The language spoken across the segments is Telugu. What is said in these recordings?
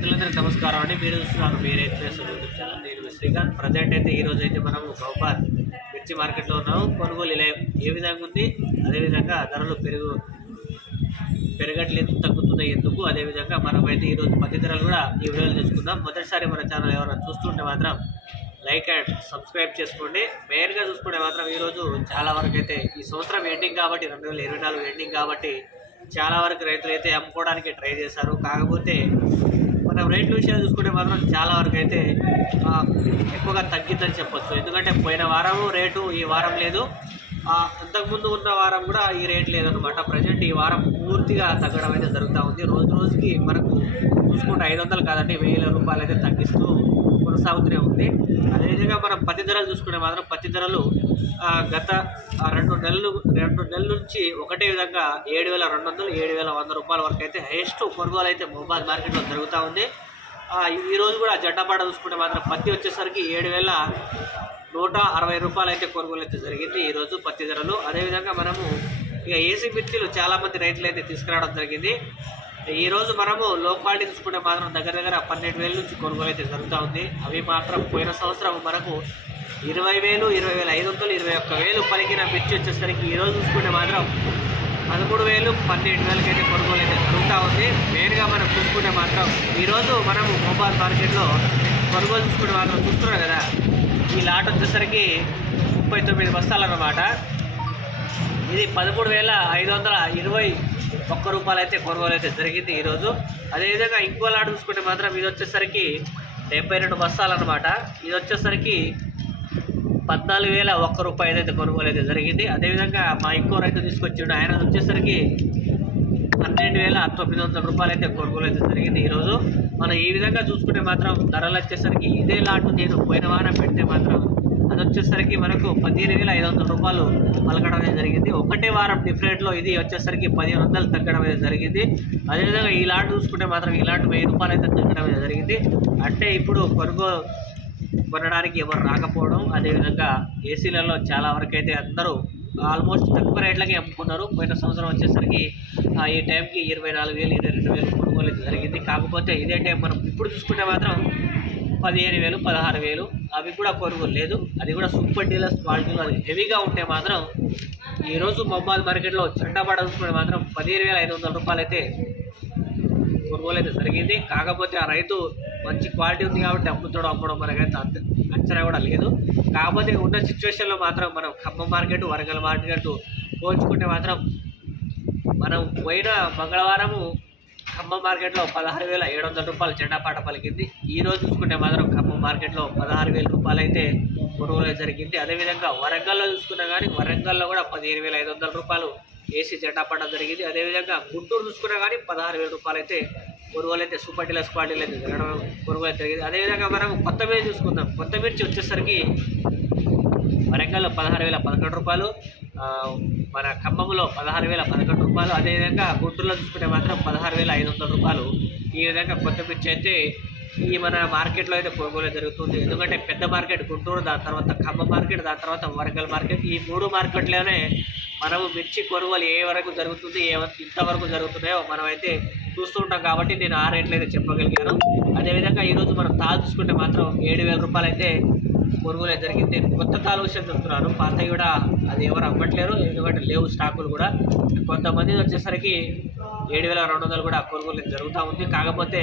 మిత్రులందరూ నమస్కారం అండి. మీరు చూస్తున్నారు మీరైతే యూట్యూబ్ ఛానల్. నేను శ్రీకాంత్. ప్రజెంట్ అయితే ఈ రోజు అయితే మనం గౌపార్ మిర్చి మార్కెట్లో ఉన్నాము. కొనుగోలు ఇలా ఏ విధంగా ఉంది? అదేవిధంగా ధరలు పెరుగు పెరగట్లేదు తగ్గుతున్నాయి ఎందుకు? అదేవిధంగా మనం అయితే ఈరోజు పది ధరలు కూడా ఈ వీడియోలు తెలుసుకుందాం మొదటిసారి మన ఛానల్ ఎవరైనా చూస్తుంటే మాత్రం లైక్ అండ్ సబ్స్క్రైబ్ చేసుకోండి. మెయిన్గా చూసుకుంటే మాత్రం ఈరోజు చాలా వరకు అయితే ఈ సంవత్సరం ఎండింగ్ కాబట్టి రెండు వేల ఇరవై నాలుగు ఎండింగ్ కాబట్టి చాలా వరకు రైతులు అయితే అమ్ముకోవడానికి ట్రై చేశారు. కాకపోతే మనం రేట్ల విషయాలు చూసుకుంటే మాత్రం చాలా వరకు అయితే ఎక్కువగా తగ్గిందని చెప్పొచ్చు. ఎందుకంటే పోయిన వారం రేటు ఈ వారం లేదు. అంతకుముందు ఉన్న వారం కూడా ఈ రేట్ లేదనమాట ప్రజెంట్ ఈ వారం పూర్తిగా తగ్గడం అయితే జరుగుతూ ఉంది. రోజు రోజుకి మనకు చూసుకుంటే ఐదు వందలు కాదండి వేల రూపాయలు అయితే తగ్గిస్తూ కొనసాగుతూనే ఉంది. అదేవిధంగా మనం పత్తి ధరలు చూసుకుంటే మాత్రం పత్తి ధరలు గత రెండు నెలలు రెండు నెలల నుంచి ఒకటే విధంగా ఏడు వేల రెండు వందలు ఏడు వేల వంద రూపాయల వరకు అయితే హైయెస్ట్ కొనుగోలు అయితే మొబైల్ మార్కెట్లో జరుగుతూ ఉంది. ఈరోజు కూడా జడ్డపాట చూసుకుంటే మాత్రం పత్తి వచ్చేసరికి ఏడు వేల నూట అరవై రూపాయలు అయితే కొనుగోలు అయితే జరిగింది ఈరోజు పత్తి ధరలు. అదేవిధంగా మనము ఇక ఏసీ మిర్చిలు చాలామంది రైతులు అయితే తీసుకురావడం జరిగింది. ఈరోజు మనము లో క్వాలిటీ చూసుకుంటే మాత్రం దగ్గర దగ్గర పన్నెండు వేల నుంచి కొనుగోలు అయితే జరుగుతూ ఉంది. అవి మాత్రం పోయిన సంవత్సరం మనకు ఇరవై వేలు ఇరవై వేల ఐదు వందలు ఇరవై ఒక్క వేలు పలికిన మిర్చి వచ్చేసరికి ఈరోజు చూసుకుంటే మాత్రం పదమూడు వేలు పన్నెండు వేలకైతే కొనుగోలు అయితే జరుగుతూ ఉంది. మెయిన్గా మనం చూసుకుంటే మాత్రం ఈరోజు మనము మొబైల్ మార్కెట్లో కొనుగోలు చూసుకుంటే మాత్రం చూస్తున్నాం కదా. ఈ లాట్ వచ్చేసరికి ముప్పై తొమ్మిది బస్తాలు అన్నమాట. ఇది పదమూడు వేల ఐదు వందల ఇరవై ఒక్క రూపాయలు అయితే కొనుగోలు అయితే జరిగింది ఈరోజు. అదేవిధంగా ఇంకో లాట్ చూసుకుంటే మాత్రం ఇది వచ్చేసరికి డెబ్బై రెండు బస్తాలు అనమాట ఇది వచ్చేసరికి పద్నాలుగు వేల ఒక్క రూపాయి అయితే కొనుగోలు అయితే జరిగింది. అదేవిధంగా మా ఇంకో రైతు తీసుకొచ్చిండు. ఆయన వచ్చేసరికి పన్నెండు వేల తొమ్మిది వందల రూపాయలు అయితే కొనుగోలు అయితే జరిగింది ఈరోజు. మనం ఈ విధంగా చూసుకుంటే మాత్రం ధరలు వచ్చేసరికి ఇదే లాటు నేను పోయిన వారం పెడితే మాత్రం అది వచ్చేసరికి మనకు పదిహేను వేల ఐదు వందల రూపాయలు పలకడం అనేది జరిగింది. ఒకటే వారం డిఫరెంట్లో ఇది వచ్చేసరికి పదిహేను వందలు తగ్గడం అనేది జరిగింది. అదేవిధంగా ఈ లాట్ చూసుకుంటే మాత్రం ఈ లాట్ వెయ్యి రూపాయలు అయితే తగ్గడం అనేది జరిగింది. అంటే ఇప్పుడు కొనుగోలు కొనడానికి ఎవరు రాకపోవడం అదేవిధంగా ఏసీలలో చాలా వరకు అయితే అందరూ ఆల్మోస్ట్ తక్కువ రేట్లకి అమ్ముకున్నారు. పోయిన సంవత్సరం వచ్చేసరికి ఆ, ఈ టైంకి ఇరవై నాలుగు వేలు ఇరవై రెండు వేలు కొనుగోలు జరిగింది. కాకపోతే ఇదే టైం మనం ఇప్పుడు చూసుకుంటే మాత్రం పదిహేను వేలు పదహారు వేలు అవి కూడా కొనుగోలు లేదు. అది కూడా సూపర్ డీలర్స్ క్వాలిటీలో అది హెవీగా ఉంటే మాత్రం ఈరోజు మొబైల్ మార్కెట్లో చండబాడ చూసుకుంటే మాత్రం పదిహేను వేల ఐదు వందల రూపాయలు అయితే కొనుగోలు అయితే జరిగింది. కాకపోతే ఆ రైతు మంచి క్వాలిటీ ఉంది కాబట్టి అమ్ముతాడు అమ్మడం మనకైతే అంత అంచనా కూడా లేదు. కాకపోతే ఉన్న సిచ్యువేషన్లో మాత్రం మనం ఖమ్మం మార్కెట్ వరంగల్ మార్కెట్ పోల్చుకుంటే మాత్రం మనం పోయిన మంగళవారము ఖమ్మం మార్కెట్లో పదహారు వేల ఏడు వందల రూపాయలు జెండా పాట పలికింది. ఈ రోజు చూసుకుంటే మాత్రం ఖమ్మం మార్కెట్లో పదహారు వేల రూపాయలు అయితే కొనుగోలు జరిగింది. అదేవిధంగా వరంగల్లో చూసుకున్నా కానీ వరంగల్లో కూడా పదిహేను వేల ఐదు వందల రూపాయలు ఏసీ జెండా పడడం జరిగింది. అదేవిధంగా గుంటూరు చూసుకున్నా కానీ పదహారు వేల రూపాయలు అయితే కొనుగోలు అయితే సూపర్ డీలర్స్ క్వాలిటీలు అయితే జరగడం కొనుగోలు అయితే జరిగింది అదేవిధంగా మనం కొత్త మిర్చి చూసుకుందాం. కొత్త మిర్చి వచ్చేసరికి వరంగల్లో పదహారు వేల పదకొండు రూపాయలు మన ఖమ్మంలో పదహారు వేల పదకొండు రూపాయలు అదేవిధంగా గుంటూరులో చూసుకుంటే మాత్రం పదహారు వేల ఐదు వందల రూపాయలు. ఈ విధంగా కొత్త మిర్చి అయితే ఈ మన మార్కెట్లో అయితే కొనుగోలు జరుగుతుంది. ఎందుకంటే పెద్ద మార్కెట్ గుంటూరు దాని తర్వాత ఖమ్మం మార్కెట్ దాని తర్వాత వరంగల్ మార్కెట్. ఈ మూడు మార్కెట్లోనే మనము మిర్చి కొనుగోలు ఏ వరకు జరుగుతుంది ఏ వరకు ఇంతవరకు జరుగుతున్నాయో మనం అయితే చూస్తుంటాం కాబట్టి నేను ఆ రేట్లు అయితే చెప్పగలిగాను అదేవిధంగా ఈరోజు మనం తాగు చూసుకుంటే మాత్రం ఏడు వేల రూపాయలు అయితే కొనుగోలు జరిగింది. నేను కొత్త తాలు విషయం చెప్తున్నాను. పాతవి కూడా అది ఎవరు అమ్మట్లేరు ఎందుకంటే లేవు స్టాకులు కూడా. కొంతమంది వచ్చేసరికి ఏడు వేల రెండు వందలు కూడా కొనుగోలు అయితే జరుగుతూ ఉంది. కాకపోతే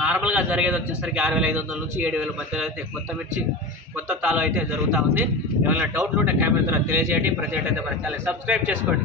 నార్మల్గా జరిగేది వచ్చేసరికి ఆరు వేల ఐదు వందల నుంచి ఏడు వేల మధ్యలో అయితే కొత్త మిర్చి కొత్త తాలు అయితే జరుగుతూ ఉంది. ఏమైనా డౌట్లు ఉంటే కామెంట్ ద్వారా తెలియజేయండి. ప్రతి అయితే మన ఛానల్ సబ్స్క్రైబ్ చేసుకోండి.